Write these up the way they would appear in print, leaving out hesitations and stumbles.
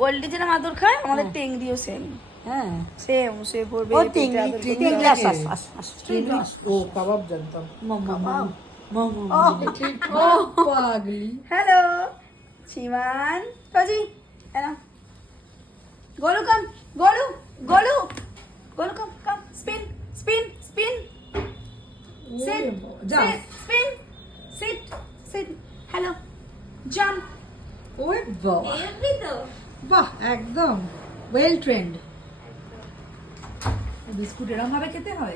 গোল্ডি যেটা মাদুর খায় আমাদের টেংরিও সেম। হ্যাঁ সেম সে পড়বে ও টেংরি ও কাবাব জানতাম। পাগলি। হ্যালো সীমান কাজি এনা Golu come Golu Golu Golu come come spin spin spin sit Jump. Spin sit sit hello jump ওই বাবা বাহ একদম ওয়েল ট্রেন্ড। বিস্কুট এরকম ভাবে খেতে হয়?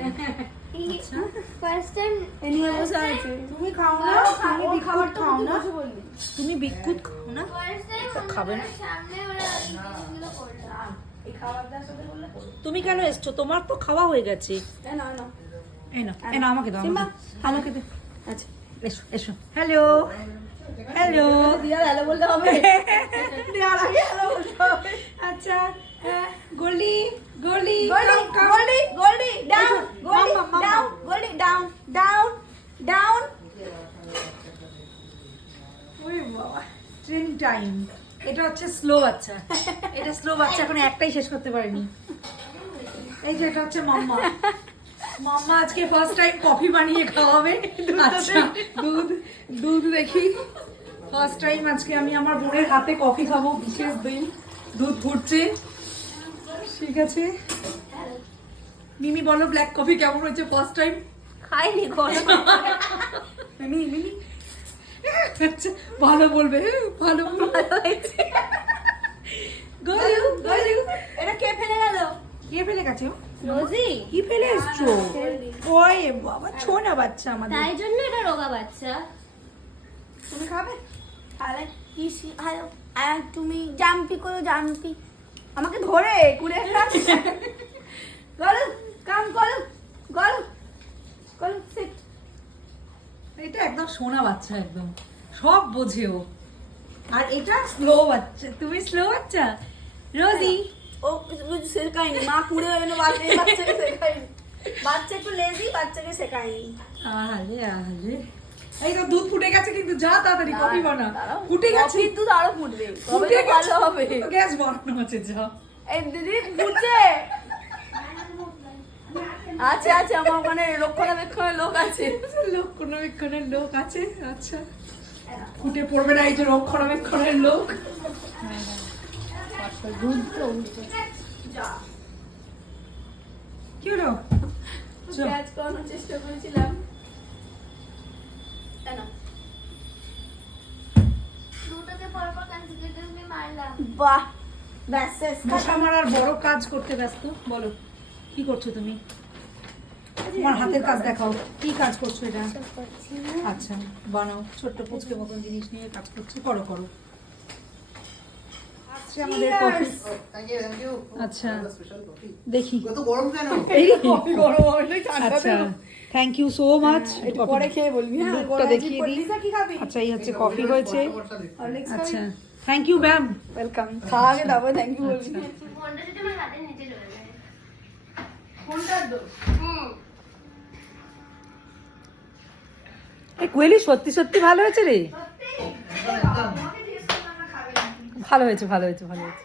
ফার্স্ট টাইম এনিয়ে বসে আছে। তুমি খাও না, তুমি বিস্কুট খাও না, তুমি বিস্কুট খাও না। ফার্স্ট টাইম খাবে না? সামনে ওরা এই জিনিসগুলো করলো। এই খাবারটার সাথে বললে তুমি কেন এসছো? তোমার তো খাওয়া হয়ে গেছে। না না এই না এই না আমাকে দাও, সিম্বা, আমাকে দে। আচ্ছা এসো এসো। Hello hello. দিয়া হ্যালো বলতে হবে দেওয়ার আগে হ্যালো বলতে হবে। আচ্ছা Goldie Goldie Goldie Goldie Goldie down Goldie মাম্মা, down Goldie down down down ওরে বাবা ট্রেন টাইম। এটা হচ্ছে স্লো বাচ্চা, এটা স্লো বাচ্চা, এখন একটাই শেষ করতে পারেনি। এই যে এটা হচ্ছে মাম্মা। মাম্মা আজকে ফার্স্ট টাইম কফি বানিয়ে খাওয়াবে। আচ্ছা দুধ দুধ দেখি। ফার্স্ট টাইম আজকে আমি আমার বোনের হাতে কফি খাবো, বিশেষ দিন। দুধ ফুটছে, ঠিক আছে। মিমি বলো ব্ল্যাক কফি কেমন হয়েছে ফার্স্ট টাইম? খাইনি গরম। মিমি মিমি আচ্ছা ভালো বলবে, ভালো বলবে। গলু গলু এটা কে ফেলে গেল? কে ফেলে গেছে? রোজি কি ফেলে এসছো? ওই বাবা ছোনা বাচ্চা আমাদের। তাই জন্য এটা রোগা বাচ্চা। তুমি খাবে? তাহলে কি হ্যালো তুমি জাম্পি করো জাম্পি আমাকে ধরে কুড়ে গলু কাম গলু গলু গলু সিট এটা একদম সোনা বাচ্চা, একদম সব বোঝেও। আর এটা স্লো বাচ্চা। তুমি স্লো বাচ্চা রোজি। ও কিছু শেখায়নি মা কুড়ে যাবে না বাচ্চাকে শেখায়নি। বাচ্চা একটু লেজি, বাচ্চাকে শেখায়নি। আরে আরে এই তো দুধ ফুটে গেছে, কিন্তু যা তাড়াতাড়ি কফি বানা। দাঁড়াও, ফুটে গেছে, কফির দুধ আরো ফুটবে তবে ফুটে তো ভালো হবে। গ্যাস বানানো আছে, যা। এই দিদি ফুটছে। আচ্ছা আচ্ছা আমার ওখানে রক্ষণাবেক্ষণের লোক আছে। রক্ষণাবেক্ষণের লোক আছে, আচ্ছা। ফুটে পড়বে না এই যে রক্ষণাবেক্ষণের লোক। দুধ তো কি হলো? ক্যাচ করানোর চেষ্টা করেছিলাম। কেন? দুটোকে পরপর কনসিকিউটিভলি মারলাম। বাহ ব্যাস শেষ। মশা মারার বড় কাজ করতে ব্যস্ত। বলো কি করছো তুমি? তোমার হাতের কাজ দেখাও, কি কাজ করছো এটা? আচ্ছা বানাও, ছোট্ট পুচকে মতন জিনিস নিয়ে কাজ করছো, করো করো। আচ্ছা আমাদের কফি। আচ্ছা দেখি কত গরম কেন? এই কফি গরম হবে না ঠান্ডা আচ্ছা তো। Thank you so much. একটু পরে খেয়ে বলবি হ্যাঁ। লুকটা দেখিয়ে দিই। লিসা কি খাবি? আচ্ছা এই হচ্ছে কফি হয়েছে। হরলিক্স খাবি? আচ্ছা থ্যাংক ইউ ম্যাম। ওয়েলকাম। খাওয়া আগে তারপরে থ্যাংক ইউ বলবি। ফোনটা যদি আমার হাতের নিচে চলে যায়। ফোনটার দোষ। এই কোয়েলি সত্যি সত্যি ভালো হয়েছে রে। ভালো হয়েছে ভালো হয়েছে ভালো হয়েছে।